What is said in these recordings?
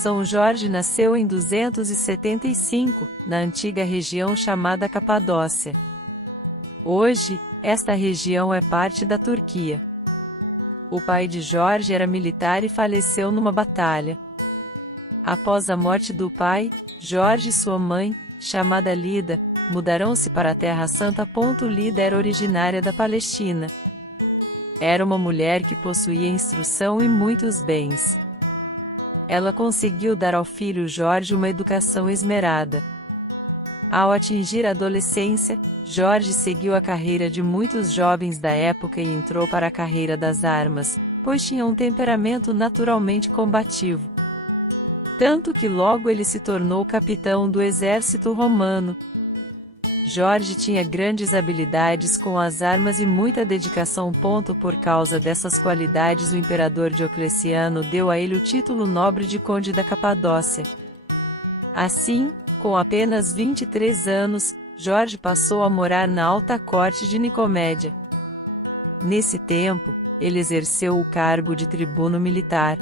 São Jorge nasceu em 275, na antiga região chamada Capadócia. Hoje, esta região é parte da Turquia. O pai de Jorge era militar e faleceu numa batalha. Após a morte do pai, Jorge e sua mãe, chamada Lida, mudaram-se para a Terra Santa. Lida era originária da Palestina. Era uma mulher que possuía instrução e muitos bens. Ela conseguiu dar ao filho Jorge uma educação esmerada. Ao atingir a adolescência, Jorge seguiu a carreira de muitos jovens da época e entrou para a carreira das armas, pois tinha um temperamento naturalmente combativo. Tanto que logo ele se tornou capitão do exército romano. Jorge tinha grandes habilidades com as armas e muita dedicação. Por causa dessas qualidades, o imperador Diocleciano deu a ele o título nobre de Conde da Capadócia. Assim, com apenas 23 anos, Jorge passou a morar na alta corte de Nicomédia. Nesse tempo, ele exerceu o cargo de tribuno militar.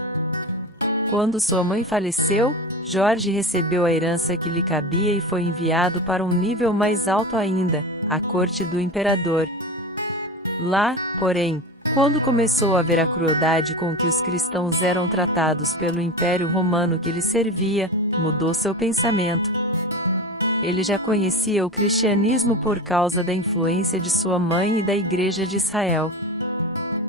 Quando sua mãe faleceu, Jorge recebeu a herança que lhe cabia e foi enviado para um nível mais alto ainda, a corte do imperador. Lá, porém, quando começou a ver a crueldade com que os cristãos eram tratados pelo Império Romano que lhe servia, mudou seu pensamento. Ele já conhecia o cristianismo por causa da influência de sua mãe e da Igreja de Israel.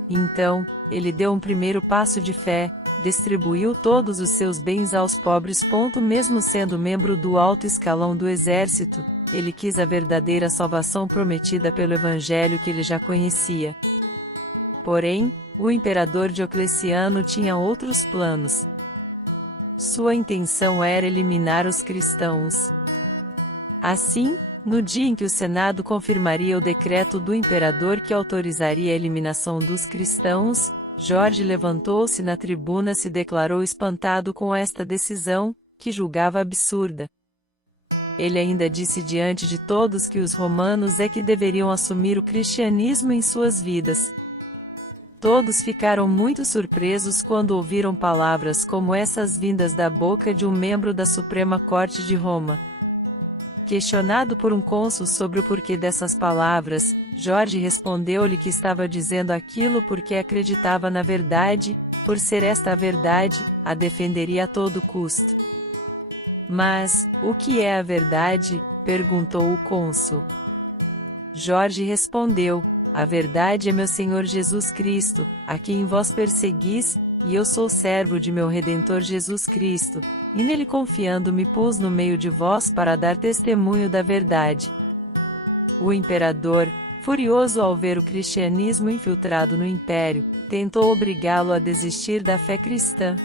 Então, ele deu um primeiro passo de fé, distribuiu todos os seus bens aos pobres. Mesmo sendo membro do alto escalão do exército, ele quis a verdadeira salvação prometida pelo Evangelho que ele já conhecia. Porém, o imperador Diocleciano tinha outros planos. Sua intenção era eliminar os cristãos. Assim, no dia em que o Senado confirmaria o decreto do imperador que autorizaria a eliminação dos cristãos, Jorge levantou-se na tribuna e se declarou espantado com esta decisão, que julgava absurda. Ele ainda disse diante de todos que os romanos é que deveriam assumir o cristianismo em suas vidas. Todos ficaram muito surpresos quando ouviram palavras como essas vindas da boca de um membro da Suprema Corte de Roma. Questionado por um cônsul sobre o porquê dessas palavras, Jorge respondeu-lhe que estava dizendo aquilo porque acreditava na verdade, por ser esta a verdade, a defenderia a todo custo. Mas, o que é a verdade? Perguntou o cônsul. Jorge respondeu: a verdade é meu Senhor Jesus Cristo, a quem vós perseguis, e eu sou servo de meu Redentor Jesus Cristo, e nele confiando me pus no meio de vós para dar testemunho da verdade. O imperador, furioso ao ver o cristianismo infiltrado no império, tentou obrigá-lo a desistir da fé cristã.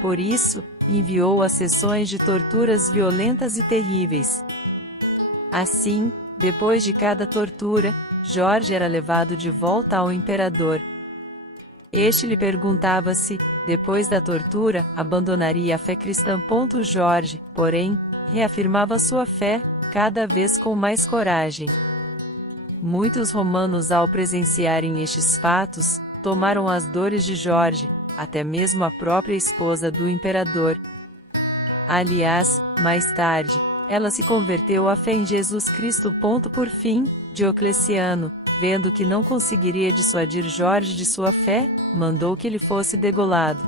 Por isso, enviou a sessões de torturas violentas e terríveis. Assim, depois de cada tortura, Jorge era levado de volta ao imperador. Este lhe perguntava se, depois da tortura, abandonaria a fé cristã. Jorge, porém, reafirmava sua fé, cada vez com mais coragem. Muitos romanos, ao presenciarem estes fatos, tomaram as dores de Jorge, até mesmo a própria esposa do imperador. Aliás, mais tarde, ela se converteu à fé em Jesus Cristo. Por fim, Diocleciano, vendo que não conseguiria dissuadir Jorge de sua fé, mandou que ele fosse degolado.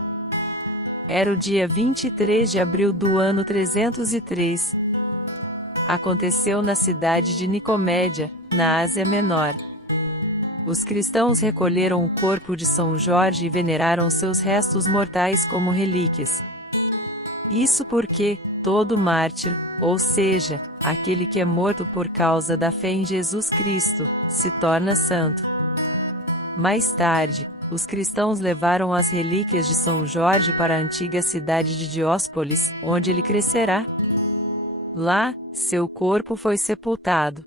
Era o dia 23 de abril do ano 303. Aconteceu na cidade de Nicomédia, na Ásia Menor. Os cristãos recolheram o corpo de São Jorge e veneraram seus restos mortais como relíquias. Isso porque, todo mártir, ou seja, aquele que é morto por causa da fé em Jesus Cristo, se torna santo. Mais tarde, os cristãos levaram as relíquias de São Jorge para a antiga cidade de Dióspolis, onde ele crescerá. Lá, seu corpo foi sepultado.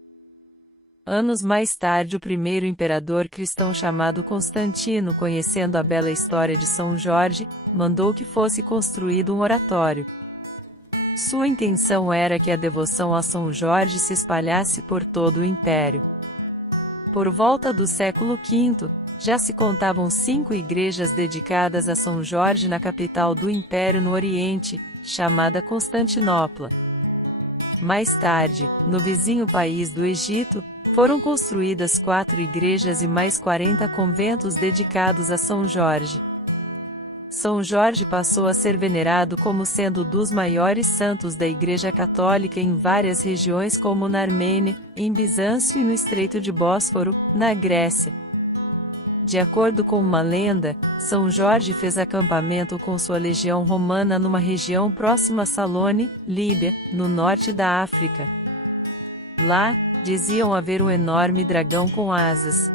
Anos mais tarde, o primeiro imperador cristão chamado Constantino, conhecendo a bela história de São Jorge, mandou que fosse construído um oratório. Sua intenção era que a devoção a São Jorge se espalhasse por todo o império. Por volta do século V, Já se contavam 5 igrejas dedicadas a São Jorge na capital do Império no Oriente, chamada Constantinopla. Mais tarde, no vizinho país do Egito, foram construídas 4 igrejas e mais 40 conventos dedicados a São Jorge. São Jorge passou a ser venerado como sendo dos maiores santos da Igreja Católica em várias regiões como na Armênia, em Bizâncio e no Estreito de Bósforo, na Grécia. De acordo com uma lenda, São Jorge fez acampamento com sua legião romana numa região próxima a Salone, Líbia, no norte da África. Lá, diziam haver um enorme dragão com asas.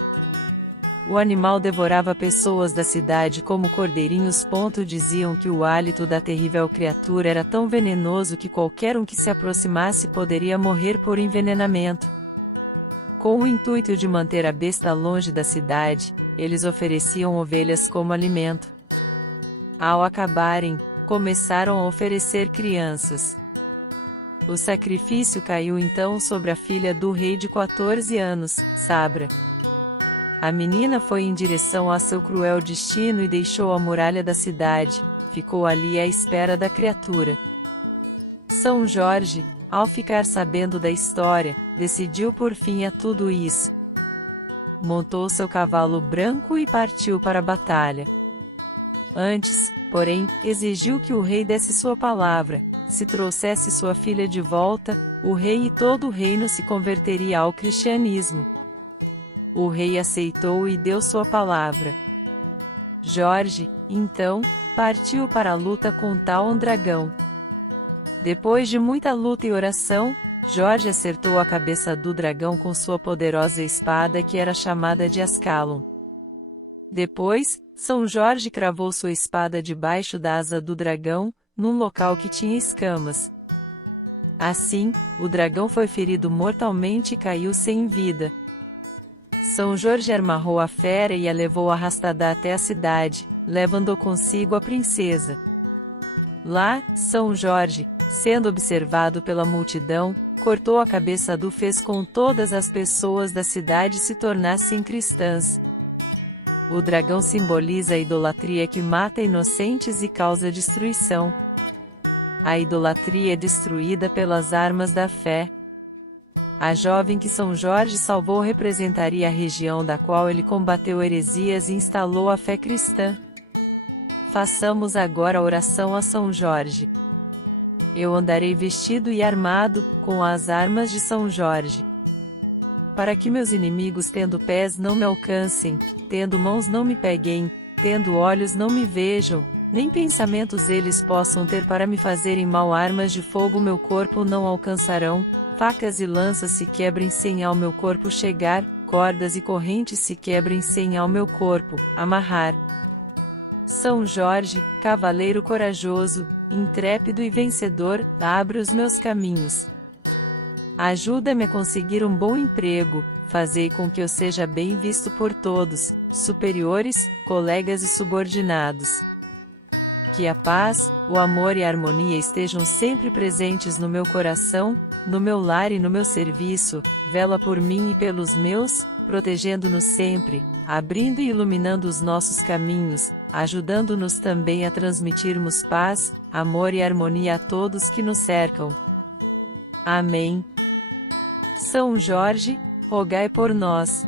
O animal devorava pessoas da cidade como cordeirinhos. Diziam que o hálito da terrível criatura era tão venenoso que qualquer um que se aproximasse poderia morrer por envenenamento. Com o intuito de manter a besta longe da cidade, eles ofereciam ovelhas como alimento. Ao acabarem, começaram a oferecer crianças. O sacrifício caiu então sobre a filha do rei de 14 anos, Sabra. A menina foi em direção a seu cruel destino e deixou a muralha da cidade, ficou ali à espera da criatura. São Jorge, ao ficar sabendo da história, decidiu por fim a tudo isso. Montou seu cavalo branco e partiu para a batalha. Antes, porém, exigiu que o rei desse sua palavra: se trouxesse sua filha de volta, o rei e todo o reino se converteria ao cristianismo. O rei aceitou e deu sua palavra. Jorge, então, partiu para a luta com tal dragão. Depois de muita luta e oração, Jorge acertou a cabeça do dragão com sua poderosa espada que era chamada de Ascalon. Depois, São Jorge cravou sua espada debaixo da asa do dragão, num local que tinha escamas. Assim, o dragão foi ferido mortalmente e caiu sem vida. São Jorge amarrou a fera e a levou arrastada até a cidade, levando consigo a princesa. Lá, São Jorge, sendo observado pela multidão, cortou a cabeça do fez com todas as pessoas da cidade se tornassem cristãs. O dragão simboliza a idolatria que mata inocentes e causa destruição. A idolatria é destruída pelas armas da fé. A jovem que São Jorge salvou representaria a região da qual ele combateu heresias e instalou a fé cristã. Façamos agora a oração a São Jorge. Eu andarei vestido e armado, com as armas de São Jorge. Para que meus inimigos tendo pés não me alcancem, tendo mãos não me peguem, tendo olhos não me vejam, nem pensamentos eles possam ter para me fazerem mal. Armas de fogo meu corpo não alcançarão, facas e lanças se quebrem sem ao meu corpo chegar, cordas e correntes se quebrem sem ao meu corpo amarrar. São Jorge, cavaleiro corajoso, intrépido e vencedor, abre os meus caminhos. Ajuda-me a conseguir um bom emprego, fazei com que eu seja bem visto por todos, superiores, colegas e subordinados. Que a paz, o amor e a harmonia estejam sempre presentes no meu coração, no meu lar e no meu serviço. Vela por mim e pelos meus, protegendo-nos sempre, abrindo e iluminando os nossos caminhos, ajudando-nos também a transmitirmos paz, amor e harmonia a todos que nos cercam. Amém. São Jorge, rogai por nós.